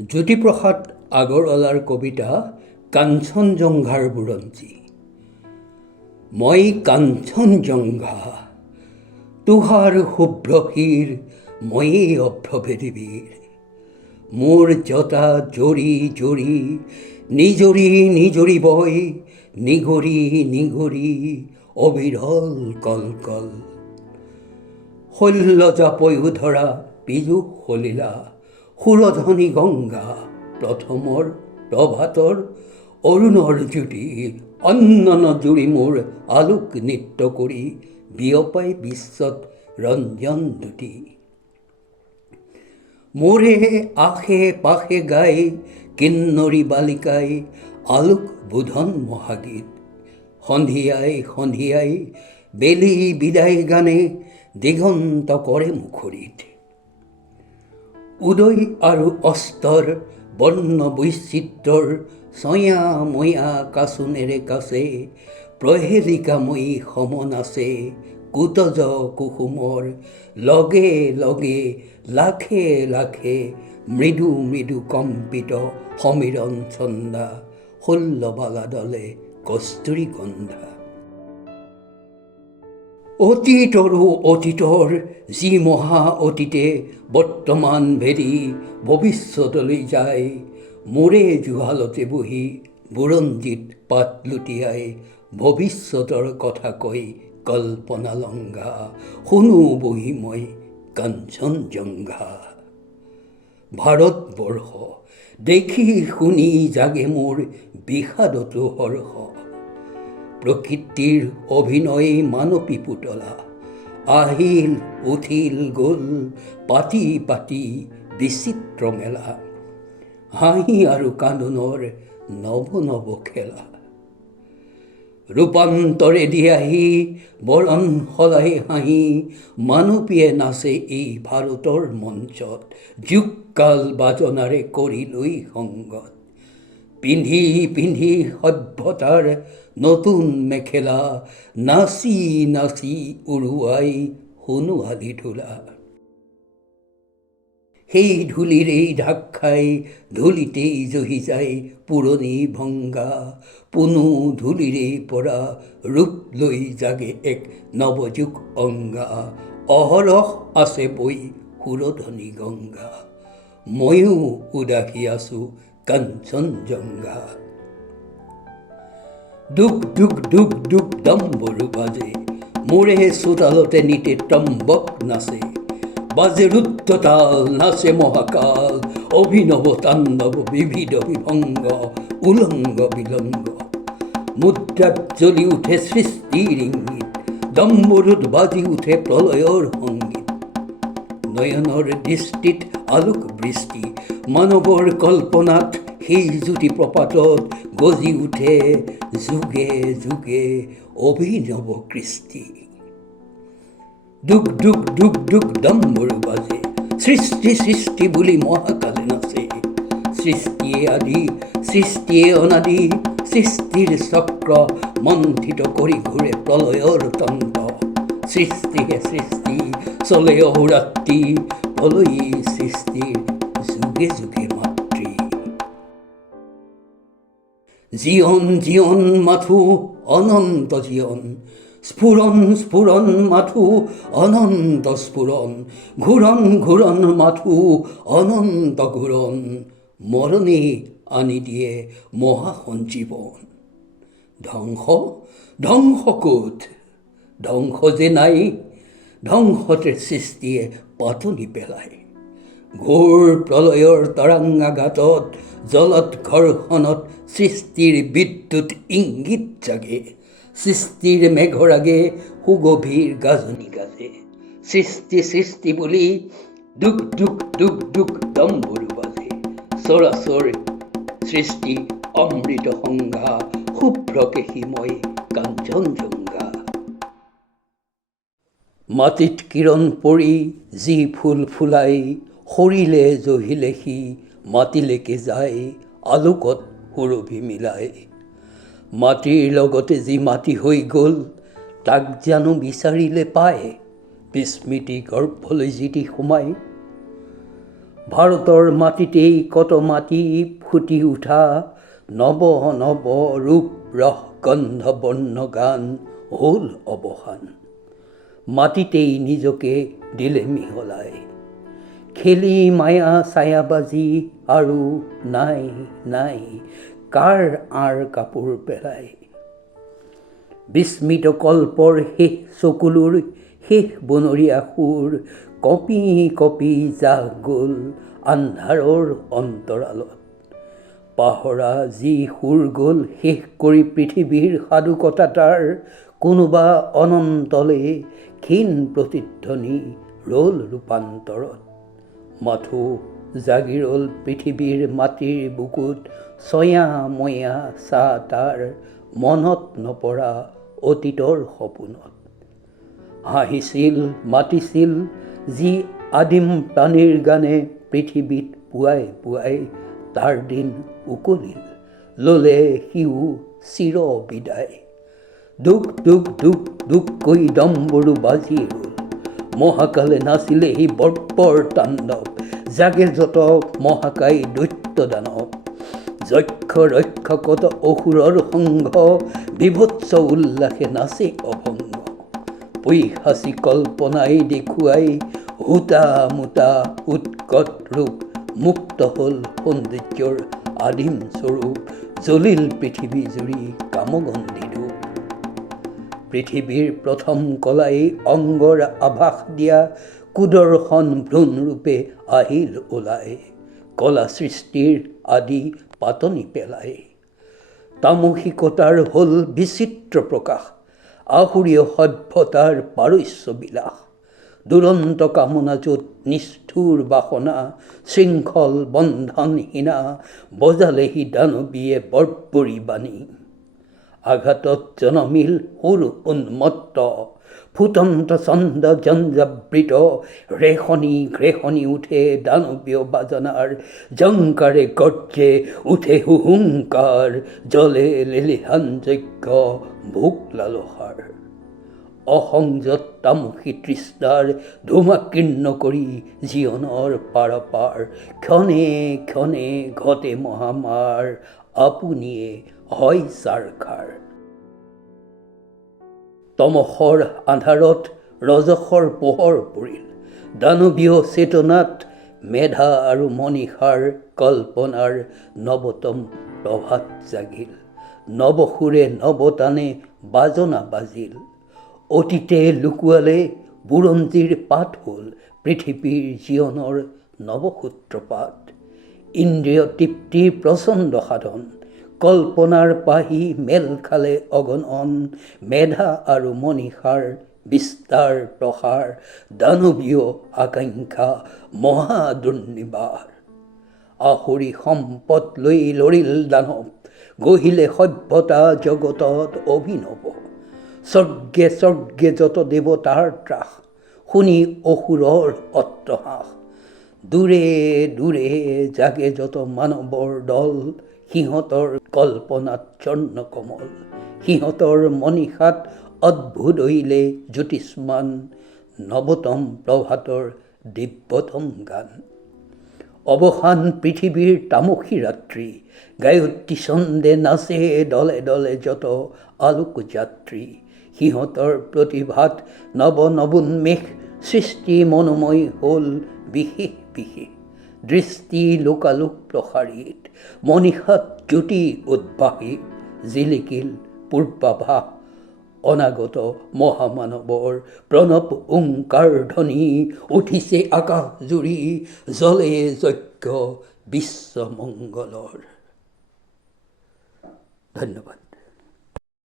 জ্যোতিপ্ৰসাদ আগৰৱালাৰ কবিতা কাঞ্চনজংঘাৰ বুৰঞ্জী। মই কাঞ্চনজংঘা, তুষাৰ শুভ্ৰশীৰ ময়েই অভ্ৰভেদীবীৰ। মোৰ জটা জৰি জৰি নিজৰি নিজৰি বৈ, নিগৰি নিগৰি অবিৰল কলকল। শল্যজাপয়ো ধৰা পীযুষ সলিলা, সুৰধনী গংগা প্ৰথমৰ প্ৰভাতৰ অৰুণৰ জ্যোতি। অন্নন জুৰি মোৰ আলোক নৃত্য কৰি, বিয়পাই বিশ্বত ৰঞ্জন দুটি। মোৰে আশে পাশে গাই কিন্নৰী বালিকাই আলোক বোধন মহাগীত। সন্ধিয়াই সন্ধিয়াই বেলি বিদায় গানে দিগন্ত কৰে মুখৰিত। উদয় আৰু অস্তৰ বৰ্ণ বৈচিত্ৰৰ ছয়া ময়া কাচোনেৰে কাছে, প্ৰহেলিকাময়ী সমন আছে কুতজ কুসুমৰ লগে লগে। লাখে লাখে মৃদু মৃদু কম্পিত সমীৰণ ছন্দা, শল্যবালা দলে কস্তুৰী গন্ধা। অতীতৰো অতীতৰ যি মহা অতীতে বৰ্তমান ভেদি ভৱিষ্যতলৈ যায়, মোৰে জুহালতে বহি বুৰঞ্জীত পাত লুটিয়াই ভৱিষ্যতৰ কথা কৈ কল্পনালংঘা। শুনো বহি মই কাঞ্চনজংঘা। ভাৰতবৰ্ষ দেখি শুনি জাগে মোৰ বিষাদতো হৰ্ষ। প্ৰকৃতিৰ অভিনয় মানৱী পুতলা, আহিল উঠিল গ'ল পাতি পাতি বিচিত্ৰ মেলা। হাঁহি আৰু কান্দোনৰ নৱ নৱ খেলা, ৰূপান্তৰেদি আহি বৰণ সলাই হাঁহি। মানৱীয়ে নাচে এই ভাৰতৰ মঞ্চত, যুগ কাল বাজনাৰে কৰি লৈ সংগত। পিন্ধি পিন্ধি সভ্যতাৰ নতুন মেখেলা, নাচি নাচি উৰুৱাই সোণোৱালী ধূলা। সেই ধূলিৰেই ঢাক খাই ধূলিতেই জহি যায় পুৰণি ভংগা। পুনু ধূলিৰেই পৰা ৰূপ লৈ জাগে এক নৱযুগ অংগা। অহৰহ আছে বৈ সুৰধনী গংগা, ময়ো উদাসী আছো কাঞ্চনজংঘা। দুগ দুগ দুগ দুগ ডম্বৰু বাজে, মোৰে চোতালতে নিতে তম্বক নাচে। বাজে ৰুদ্ধতাল নাচে মহাকাল, অভিনৱ তাণ্ডৱ বিবিধ বিভংগ উলংগ বিলংগ। মুদ্ৰাত জ্বলি উঠে সৃষ্টিৰ ইংগিত, ডম্বৰুত বাজি উঠে প্ৰলয়ৰ সংগীত। নয়নৰ দৃষ্টিত আলোক বৃষ্টি, মানৱৰ কল্পনাত সেই জ্যোতি প্ৰপাতত গজি উঠে যুগে যুগে অভিনৱ কৃষ্টি। দুগ দুগ দুগ দুগ ডম্বৰু বাজে, সৃষ্টি সৃষ্টি বুলি মহাকালে নাচে। সৃষ্টিয়ে আদি সৃষ্টিয়ে অনাদি, সৃষ্টিৰ চক্ৰ মন্থিত কৰি ঘূৰে প্ৰলয়ৰ তন্ত্ৰ। সৃষ্টিহে সৃষ্টি চলে অহোৰাত্ৰি, প্ৰলয়ী সৃষ্টিৰ যুগে যুগে মাতৃ। জীৱন জীৱন মাথো অনন্ত জীৱন, স্ফুৰণ স্ফুৰণ মাথো অনন্ত স্ফুৰণ। ঘূৰণ ঘূৰণ মাথো অনন্ত ঘূৰণ, মৰণে আনি দিয়ে মহাসঞ্জীৱন। ধ্বংস ধ্বংস ক'ত, ধ্বংস যে নাই, ধ্বংসতে সৃষ্টিয়ে পাতনি পেলায়। ঘোৰ প্ৰলয়ৰ তৰাঙ্গাঘাতত জলত ঘৰ্ষণত সৃষ্টিৰ বিদ্যুৎ ইংগিত জাগে। সৃষ্টিৰ মেঘৰাগে সুগভীৰ গাজনি গাজে। সৃষ্টি সৃষ্টি বুলি দুগ দুগ দুগ দুগ ডম্বৰু বাজে। চৰাচৰ সৃষ্টি অমৃত সংজ্ঞা, শুভ্ৰ কেশীময় কাঞ্চনজংঘা। মাটিত কিৰণ পৰি যি ফুল ফুলাই, সৰিলে জহিলে সি মাটিলেকে যায় আলোকত সুৰভি মিলাই। মাটিৰ লগতে যি মাটি হৈ গ'ল, তাক জানো বিচাৰিলে পায়, বিস্মৃতি গৰ্ভলৈ যিটি সোমাই। ভাৰতৰ মাটিতেই কত মাটি ফুটি উঠা নৱ নৱ ৰূপ ৰস গন্ধ বৰ্ণ গান হ'ল অৱসান। মাটিতেই নিজকে দিলে মিহলাই, খেলি মায়া ছায়াবাজি আৰু নাই নাই কাৰ আঁৰ কাপোৰ পেলাই। বিস্মিত কল্পৰ শেষ চকুলোৰ শেষ বনৰীয়া সুৰ কঁপি কঁপি জাহ গ'ল আন্ধাৰৰ অন্তৰালত। পাহৰা যি সুৰ গ'ল শেষ কৰি পৃথিৱীৰ সাধুকতা তাৰ, কোনোবা অনন্তলে ক্ষীণ প্ৰতিধ্বনি ৰ'ল ৰূপান্তৰত। মাথো জাগি ৰ'ল পৃথিৱীৰ মাটিৰ বুকুত ছয়া ময়া ছাঁ তাৰ, মনত নপৰা অতীতৰ সপোনত। হাঁহিছিল মাতিছিল যি আদিম প্ৰাণীৰ গানে পৃথিৱীত পুৱাই পুৱাই, তাৰ দিন উকলিল ল'লে সিও চিৰ বিদায়। দুখ দুখ দুখ দুখকৈ ডম্বৰু বাজি ৰ'ল, মহাকালে নাচিলে সি বৰ্বৰ তাণ্ডৱ। জাগে যত মহাকায় দৈত্য দানৱ, যক্ষ ৰক্ষকত অসুৰৰ সংঘ, বিভৎস উল্লাসে নাচে অভংগ। পৈশাচী কল্পনাই দেখুৱাই হোতা মোতা উৎকট ৰূপ, মুক্ত হ'ল সৌন্দৰ্যৰ আদিম স্বৰূপ, জ্বলিল পৃথিৱী জুৰি কামগন্ধি ধূপ। পৃথিৱীৰ প্ৰথম কলাই অংগৰ আভাস দিয়া কুদৰ্শন ভ্ৰূণ ৰূপে আহিল ওলাই, কলা সৃষ্টিৰ আদি পাতনি পেলাই। তামসিকতাৰ হ'ল বিচিত্ৰ প্ৰকাশ, আসুৰীয় সভ্যতাৰ পাৰস্য বিলাস। দুৰন্ত কামনা য'ত নিষ্ঠুৰ বাসনা, শৃংখল বন্ধনহীনা, বজালে সি দানৱীয়ে বৰ্বৰী বাণী। আঘাতত জনমিল সুৰ উন্মত্ত, ফুটন্ত ছন্দ জঞ্জাবৃত, ৰেশনি ঘ্ৰেশনি উঠে দানৱীয় বাজনাৰ, জংকাৰে গৰ্জে উঠে হুহুংকাৰ, জ্বলে লেলিহান যজ্ঞ ভোক লালসাৰ। অসংযত তামসী তৃষ্ণাৰ ধুমাকীৰ্ণ কৰি জীৱনৰ পাৰাপাৰ, ক্ষণে ক্ষণে ঘটে মহামাৰ, আপুনিয়ে হয় ছাৰখাৰ। তমসৰ আন্ধাৰত ৰজসৰ পোহৰ পৰিল, দানৱীয় চেতনাত মেধা আৰু মনীষাৰ কল্পনাৰ নৱতম প্ৰভাত জাগিল। নৱসুৰে নৱতানে বাজনা বাজিল, অতীতে লুকুৱালে বুৰঞ্জীৰ পাত হ'ল পৃথিৱীৰ জীৱনৰ নৱসূত্ৰপাত। ইন্দ্ৰিয় তৃপ্তিৰ প্ৰচণ্ড সাধন, কল্পনাৰ পাহি মেল খালে অগণন, মেধা আৰু মনীষাৰ বিস্তাৰ প্ৰসাৰ, দানৱীয় আকাংক্ষা মহা দুৰ্নিবাৰ। আসুৰী সম্পদ লৈ লৰিল দানৱ, গঢ়িলে সভ্যতা জগতত অভিনৱ। স্বৰ্গে স্বৰ্গে যত দেৱতাৰ ত্ৰাস, শুনি অসুৰৰ অট্টহাস। দূৰে দূৰে জাগে যত মানৱৰ দল, সিহঁতৰ কল্পনাত স্বৰ্ণকমল, সিহঁতৰ মনীষাত অদ্ভুত হৈলে জ্যোতিষ্মান, নৱতম প্ৰভাতৰ দিব্যতম গান। অৱসান পৃথিৱীৰ তামসী ৰাত্ৰি, গায়ত্ৰী ছন্দে নাচে দলে দলে যত আলোক যাত্ৰী। সিহঁতৰ প্ৰতিভাত নৱ নৱোন্মেষ, সৃষ্টি মনোময় হ'ল বিশেষ বিশেষ। দৃষ্টি লোকালোক প্ৰসাৰিত, মনীষাত জ্যোতি উদ্ভাসিত, জিলিকিল পূৰ্বাভাস অনাগত মহামানৱৰ। প্ৰণৱ ওংকাৰ ধ্বনি উঠিছে আকাশ জুৰি, জ্বলে যজ্ঞ বিশ্বমংগলৰ। ধন্যবাদ।